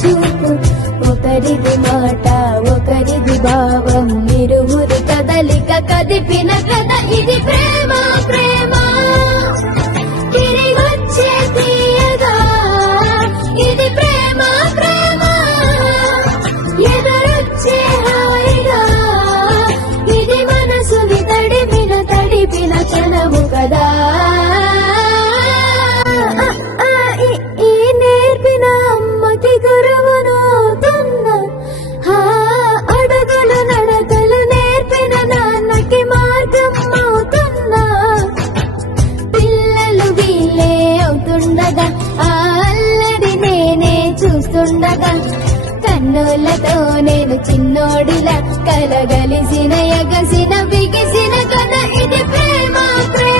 చూపు, ఒకరిది మాట ఒకరిది భావం, ఇరువురు కదలిక కదిపిన కథ ఇది ప్రేమ ప్రేమ. తిరిగొచ్చే తీయగా ఇది ప్రేమ ప్రేమ, ఎదురొచ్చే హాయిగా ఇది మనసుని తడిపిన క్షణము కదా. ఈ నేర్పిన అమ్మకి గురువునవుతున్నా, అడుగులు నడకలు నేర్పిన నాన్నకి మార్గం అవుతున్నా. పిల్లలు వీళ్ళే అవుతుండగా ఆ అల్లరి నేనే చూస్తుండగా, కన్నులతో నేను చిన్నోడిలా కలగలిసిన ఎగసిన బిగిసిన కథ ఇది ప్రేమ ప్రేమ.